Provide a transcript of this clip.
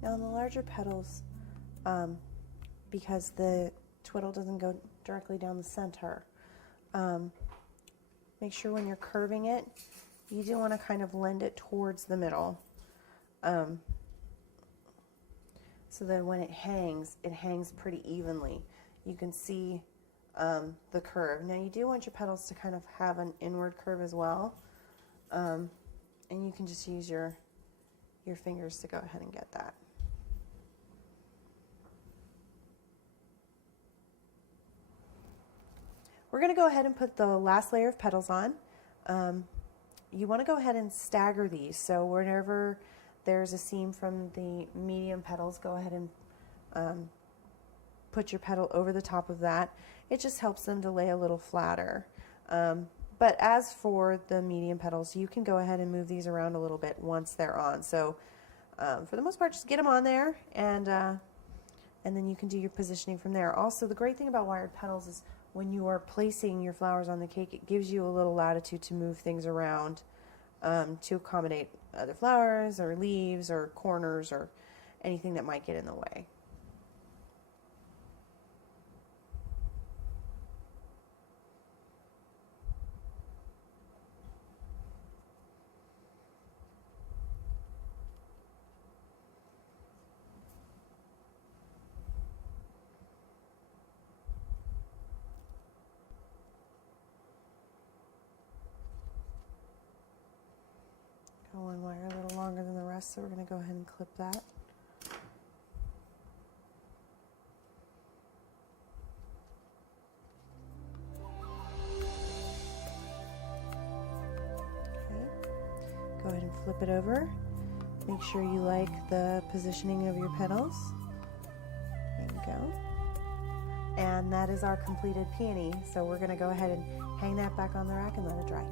Now on the larger petals, because the twiddle doesn't go directly down the center, make sure when you're curving it, you do want to kind of lend it towards the middle. So that when it hangs pretty evenly. You can see the curve. Now you do want your petals to kind of have an inward curve as well. And you can just use your fingers to go ahead and get that. We're going to go ahead and put the last layer of petals on. You want to go ahead and stagger these, so whenever there's a seam from the medium petals, go ahead and put your petal over the top of that. It just helps them to lay a little flatter. But as for the medium petals, you can go ahead and move these around a little bit once they're on. So for the most part, just get them on there, and then you can do your positioning from there. Also, the great thing about wired petals is when you are placing your flowers on the cake, it gives you a little latitude to move things around to accommodate other flowers or leaves or corners or anything that might get in the way. One wire a little longer than the rest, so we're going to go ahead and clip that. Okay. Go ahead and flip it over. Make sure you like the positioning of your petals. There you go. And that is our completed peony. So we're going to go ahead and hang that back on the rack and let it dry.